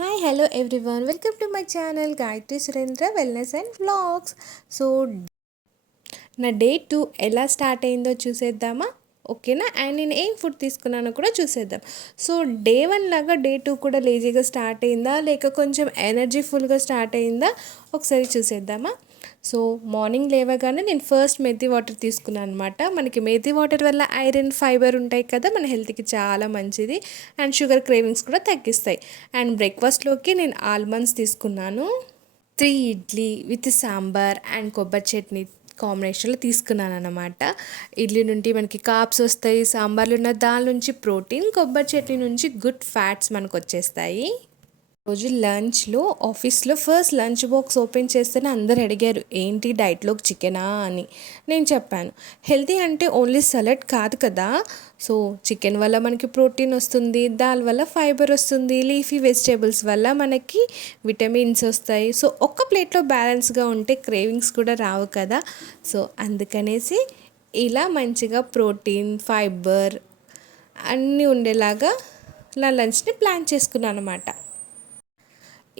Hi hello everyone welcome to my channel Gayatri Surendra wellness and vlogs. So నా day 2 ఎలా start అయిందో చూసేద్దామా? ఓకేనా? అండ్ నేను ఏం ఫుడ్ తీసుకున్నానో కూడా చూసేద్దాం. సో డే 1 లాగా డే 2 కూడా లేజీగా స్టార్ట్ అయిందా, లేక కొంచెం ఎనర్జీఫుల్గా స్టార్ట్ అయిందా ఒకసారి చూసేద్దామా? సో మార్నింగ్ లేవగానే నేను ఫస్ట్ మెథీ వాటర్ తీసుకున్నాను అనమాట. మనకి మెథీ వాటర్ వల్ల ఐరన్, ఫైబర్ ఉంటాయి కదా, మన హెల్త్కి చాలా మంచిది. అండ్ షుగర్ క్రేవింగ్స్ కూడా తగ్గిస్తాయి. అండ్ బ్రేక్ఫాస్ట్లోకి నేను ఆల్మండ్స్ తీసుకున్నాను. 3 ఇడ్లీ విత్ సాంబార్ అండ్ కొబ్బరి చట్నీ కాంబినేషన్లో తీసుకున్నాను అనమాట. ఇడ్లీ నుండి మనకి కార్బ్స్ వస్తాయి, సాంబార్లో ఉన్న దాని నుంచి ప్రోటీన్, కొబ్బరి చట్నీ నుంచి గుడ్ ఫ్యాట్స్ మనకు వచ్చేస్తాయి. రోజు లంచ్లో ఆఫీస్లో ఫస్ట్ లంచ్ బాక్స్ ఓపెన్ చేస్తేనే అందరు అడిగారు, ఏంటి డైట్లోకి చికెనా అని. నేను చెప్పాను, హెల్తీ అంటే ఓన్లీ సలాడ్ కాదు కదా. సో చికెన్ వల్ల మనకి ప్రోటీన్ వస్తుంది, దాల్ వల్ల ఫైబర్ వస్తుంది, లీఫీ వెజిటేబుల్స్ వల్ల మనకి విటమిన్స్ వస్తాయి. సో ఒక్క ప్లేట్లో బ్యాలెన్స్గా ఉంటే క్రేవింగ్స్ కూడా రావు కదా. సో అందుకనేసి ఇలా మంచిగా ప్రోటీన్, ఫైబర్ అన్నీ ఉండేలాగా నా లంచ్ని ప్లాన్ చేసుకున్నాను అనమాట.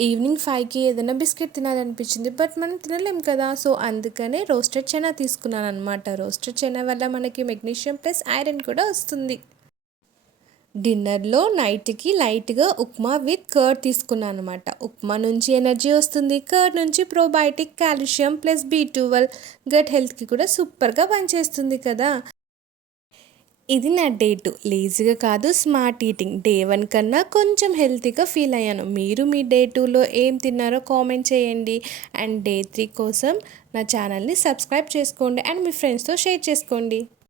ఈవినింగ్ 5కి ఏదైనా బిస్కెట్ తినాలనిపించింది, బట్ మనం తినలేం కదా. సో అందుకనే రోస్టెడ్ చనా తీసుకున్నాను అనమాట. రోస్టెడ్ చనా వల్ల మనకి మెగ్నీషియం ప్లస్ ఐరన్ కూడా వస్తుంది. డిన్నర్లో నైట్కి లైట్గా ఉప్మా విత్ కర్డ్ తీసుకున్నాను అనమాట. ఉప్మా నుంచి ఎనర్జీ వస్తుంది, కర్డ్ నుంచి probiotic, calcium plus B12 gut హెల్త్కి కూడా సూపర్గా పనిచేస్తుంది కదా. ఇది నా డే 2 లేజీగా కాదు, స్మార్ట్ ఈటింగ్. డే 1 కన్నా కొంచెం హెల్తీగా ఫీల్ అయ్యాను. మీరు మీ డే 2లో ఏం తిన్నారో కామెంట్ చేయండి. అండ్ డే 3 కోసం నా ఛానల్ని సబ్స్క్రైబ్ చేసుకోండి అండ్ మీ ఫ్రెండ్స్తో షేర్ చేసుకోండి.